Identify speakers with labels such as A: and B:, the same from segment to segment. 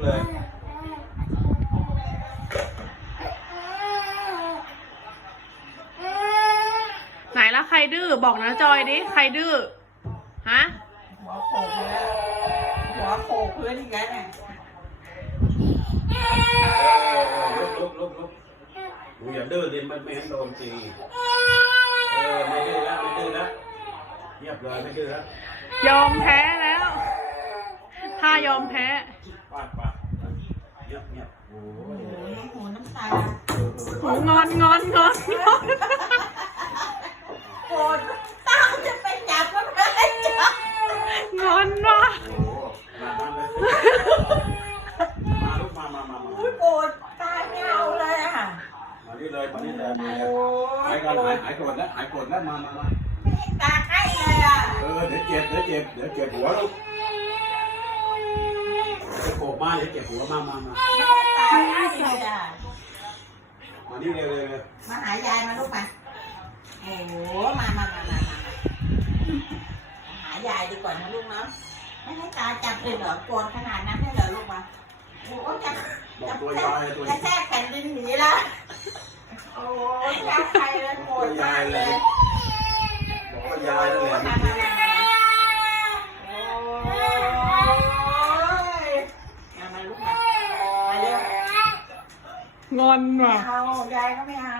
A: เลย
B: ไหนละใครดื้อบอกนะจอยดิใครดื้อฮะ
C: หัวโขกเลยหัวโขกพื้นอีกแล้วเนี่ย
A: ลุกดูอย่าดื้อดิมันไม่ให้โดนตีไม่ดื้อแล้วเงียบเลยไม่ดื้อแล้ว
B: ยอมแพ้แล้วถ้ายอมแพ้
A: ป้าเงียบโอ้ย
C: หูน้ำตา
B: หูงอน
C: โกรธตาจะไปจับก็ไม่ได้จับ
B: งอนว่ะ
A: โอ้มาเลยมาลูกมา
C: โกรธตาไม่เอาเลยอ่ะ
A: มานี่เลยหายโกรธแล้วมา
C: ตาใกล้เลยอ่ะ
A: เดี๋ยวเจ็บหัวลูกจะโกรธมาเดี๋ยวเจ็บหัวมา
C: ตาใกล้เลยอ่ะ
A: มานี่เร็ว
C: มาหายายมาลูกมาโอ้มาหายายดีกว่านะลูกเนาะไม่ให้ตาจับเลยเหรอโกรธขนาดนั้นได้เหรอลูกมาโอ้จะแทรกแผ่นดินหนีละโอ้ยากใครเลยโกรธมากเลย
A: บอกว่ายายนั่นแหละ
C: โอ้ยมาลูกมาเร็ว
B: งอนว่ะ
C: เอายายก็ไม่เอา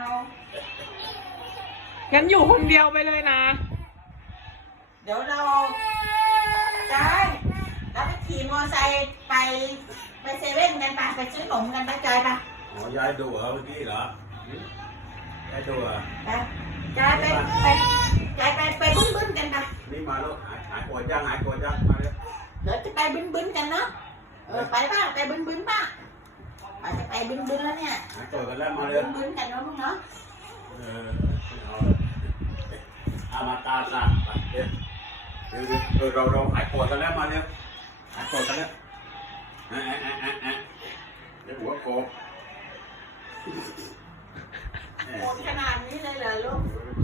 B: งั้นอยู่คนเดียวไปเลยนะ
C: เดี๋ยวเราไปขี่มอไซค์ไปเซเว่นกันไปซื้อขนมกันไปจอยไป
A: อ๋อยายดูเหรอเมื่อกี้เหรอยายดูเหรอ
C: จอยไปบึ้นกันไป
A: นี่มาแล้วหายปวดยังมาเลย
C: เดี๋ยวจะไปบึ้นกันเนาะไปป่ะไปบึ้นป่ะไปบึ้นแล้วเนี่ย
A: หายปวดกันแล้วมาเลย
C: บึ้นกันเนาะลูกเนาะ
A: มาตาเดี๋ยวเราหายปวดกันแล้วมาเลยหายปวดกันแล้วเดี๋ยวหัวโก
C: โกรธขนาดนี้เลยเหรอลูก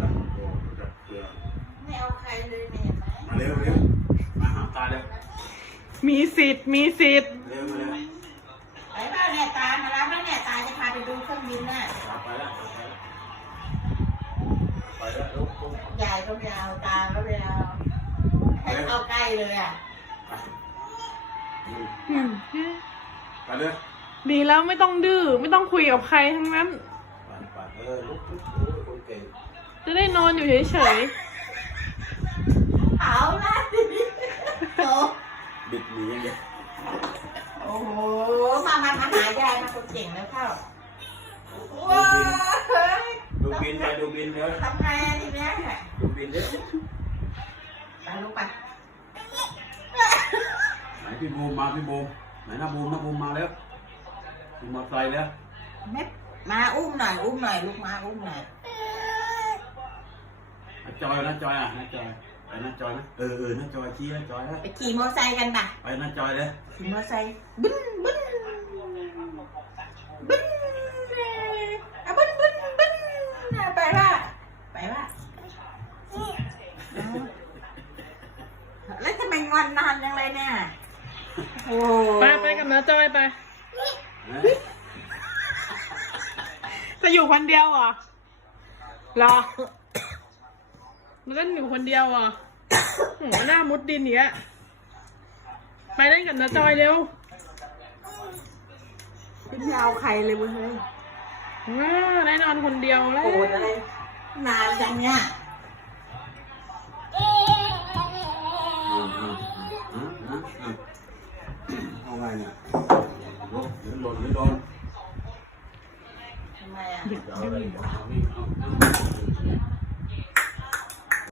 C: ไม่เอาใครเลยเนี่ย
A: มาเร็วมาหาตาเร็ว
B: มีสิทธิ์
A: เร็วมาเร็ว
C: ไปบ้านเนี่ยตามาแล้วเนี่ยตาจะพาไปดูเครื่องบินน่ะ
A: ไปแล้ว
C: ยายก็ไม่เอาตาก็ไม่เอาให้เอาใกล้เลยอ่ะ
A: ไปเลย
B: ดีแล้วไม่ต้องดื้อไม่ต้องคุยกับใครทั้งนั้น
A: ลุกคนเก่ง
B: จะได้นอนอยู่เฉย
C: เอาละ
A: บิดหนีอย่างเดียว
C: โอ้โหมาหายายมาคนเก่งแล้วเข้าว้า
A: ดูบินเถอะ
C: ทำไงทีเนี้ย
A: ดูบินเถอะ
C: ไปลูกไป
A: ไหนพี่บูมไหนน้าบูมมาแล้วพี่มอไซค์แล้ว
C: มาอุ้มหน่อยลูกมาอุ้มหน่อย
A: จอยนะไปนะจอยนะนะจอยชี้นะจอยนะ
C: ไปขี่มอไซค์กันป่ะ
A: ไปนะจอยเลย
C: ขี่มอไซค์บึ้นไปว่าแล้วทำไมงอนนานจังเลยเนี่ยโอ้
B: ไปกับน้าจอยไปจะอยู่คนเดียวเหรอมันเล่นอยู่คนเดียวโหหน้ามุดดินเนี้ยไปเล่นกับน้าจอยเร็ว
C: ไม่เอาใครเลยเว้ย
B: ได้นอนคนเดียวแล้ว
C: โอ้ยนานจังเนี่ย
A: เอาไงเนี่ยเดี๋ยวโดน
C: ทำไมอ่ะ